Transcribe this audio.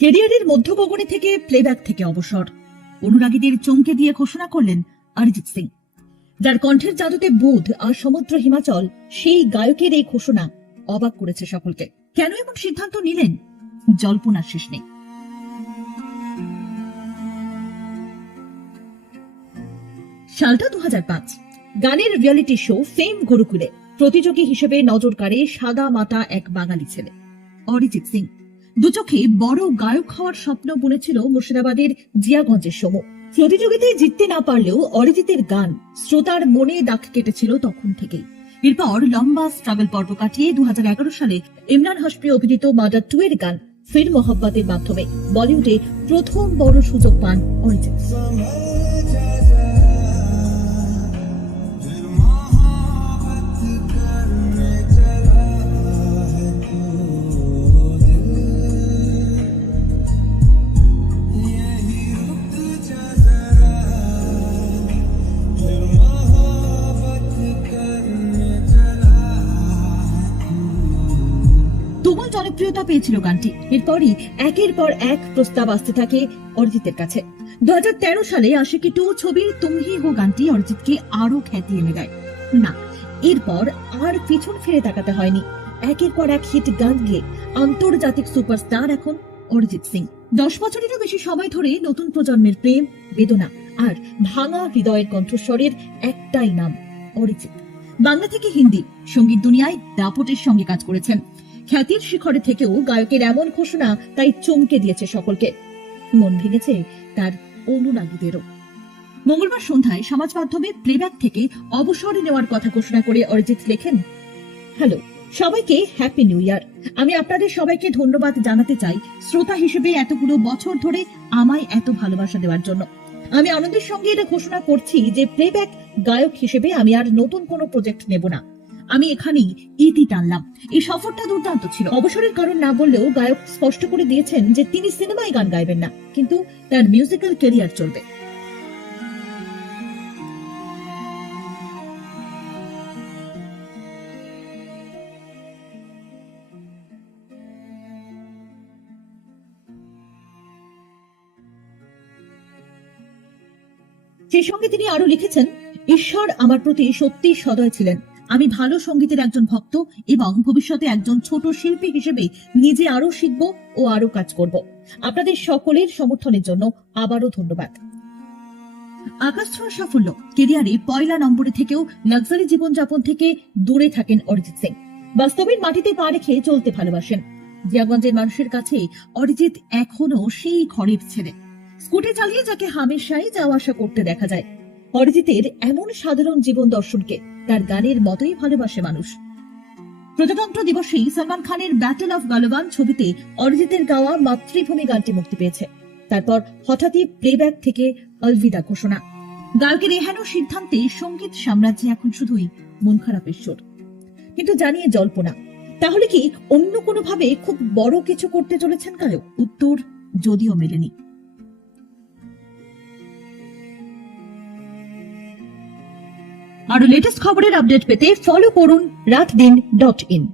কেরিয়ারের মধ্যগগনে থেকে প্লেব্যাক থেকে অবসর, অনুরাগীদের চমকে দিয়ে ঘোষণা করলেন অরিজিৎ সিং। যার কণ্ঠের জাদুতে বুধ আর সমুদ্র হিমাচল, সেই গায়কের এই ঘোষণা অবাক করেছে সকলকে। কেন এমন সিদ্ধান্ত নিলেন, জল্পনার শেষ নেই। সালটা 2005। গানের রিয়েলিটি শো ফেম গুরুকুলে প্রতিযোগী হিসেবে নজর কাড়ে সাদা মাটা এক বাঙালি ছেলে অরিজিৎ সিং। দুচোখে বড় গায়ক হওয়ার স্বপ্ন বুনেছিল মুর্শিদাবাদের জিয়াগঞ্জের সমু। প্রতিযোগিতায় জিততে না পারলেও অরিজিতের গান শ্রোতার মনে দাগ কেটেছিল তখন থেকেই। এরপর লম্বা স্ট্রাগল পর্ব কাটিয়ে 2011 সালে ইমরান হাশমি অভিনীত মার্ডার 2 এর গান ফির মোহাব্বতের মাধ্যমে বলিউডে প্রথম বড় সুযোগ পান অরিজিৎ। তুমুল জনপ্রিয়তা পেয়েছিল গানটি। এরপরই একের পর এক প্রস্তাব আসতে থাকে অরিজিতের কাছে। 2013 সালে আশিকি 2 ছবির তুম হি হো গানটি অরিজিৎকে আরো খ্যাতি এনে দেয়। না, এরপর আর পিছন ফিরে তাকাতে হয়নি। একের পর এক হিট গান গেয়ে আন্তর্জাতিক সুপারস্টার এখন অরিজিৎ সিং। 10 বছরেরও বেশি সময় ধরে নতুন প্রজন্মের প্রেম, বেদনা আর ভাঙা হৃদয়ের কণ্ঠস্বরের একটাই নাম, অরিজিৎ। বাংলা থেকে হিন্দি সঙ্গীত দুনিয়ায় দাপটের সঙ্গে কাজ করেছেন। খ্যাতির শিখরে থেকেও গায়কের এমন ঘোষণা তাই চমকে দিয়েছে সকলকে, মন ভেঙেছে তার অনুরাগীদেরও। মঙ্গলবার সন্ধ্যায় সমাজ মাধ্যমে প্লেব্যাক থেকে অবসর নেওয়ার কথা ঘোষণা করে অরিজিৎ লেখেন, হ্যালো সবাইকে, হ্যাপি নিউ ইয়ার। আমি আপনাদের সবাইকে ধন্যবাদ জানাতে চাই শ্রোতা হিসেবে এতগুলো বছর ধরে আমায় এত ভালোবাসা দেওয়ার জন্য। আমি আনন্দের সঙ্গে এটা ঘোষণা করছি যে প্লেব্যাক গায়ক হিসেবে আমি আর নতুন কোনো প্রজেক্ট নেব না। আমি এখানেই ইতি টানলাম। এই সফরটা দুর্দান্ত ছিল। অবসরের কারণ না বললেও গায়ক স্পষ্ট করে দিয়েছেন যে তিনি সিনেমায় গান গাইবেন না, কিন্তু তার মিউজিক্যাল ক্যারিয়ার চলবে। সেই সঙ্গে তিনি আরো লিখেছেন, ঈশ্বর আমার প্রতি সত্যি সদয় ছিলেন। আমি ভালো সঙ্গীতের একজন ভক্ত এবং ভবিষ্যতে একজন ছোট শিল্পী হিসেবে নিজে আরো শিখব ও আরো কাজ করব। আপনাদের সকলের সমর্থনের জন্য আবারও ধন্যবাদ। আকাশ ছোঁয়া সাফল্য, কেরিয়ারে পয়লা নম্বরে থেকেও লাক্সারি জীবনযাপন থেকে দূরে থাকেন অরিজিৎ সিং। বাস্তবের মাটিতে পা রেখে চলতে ভালোবাসেন। জিয়াগঞ্জের মানুষের কাছে অরিজিৎ এখনো সেই ঘরের ছেলে। স্কুটি চালিয়ে যাকে হামেশাই যাওয়া আসা করতে দেখা যায়। অরিজিতের এমন সাধারণ জীবন দর্শনকে তার গানের মতোই ভালোবাসে মানুষ। প্রজাতন্ত্র দিবসেই সলমান খানের ব্যাটল অফ গালওয়ান ছবিতে অরিজিতের গাওয়া মাতৃভূমি গানটি মুক্তি পেয়েছে। তারপর হঠাৎই প্লেব্যাক থেকে অলভিদা ঘোষণা। গায়কের এহেন সিদ্ধান্তে সঙ্গীত সাম্রাজ্যে এখন শুধুই মন খারাপের সুর। কিন্তু জানিয়ে জল্পনা, তাহলে কি অন্য কোনোভাবে খুব বড় কিছু করতে চলেছেন গায়ক? উত্তর যদিও মেলেনি। আরো লেটেস্ট খবরের আপডেট পেতে ফলো করুন রাতদিন.in।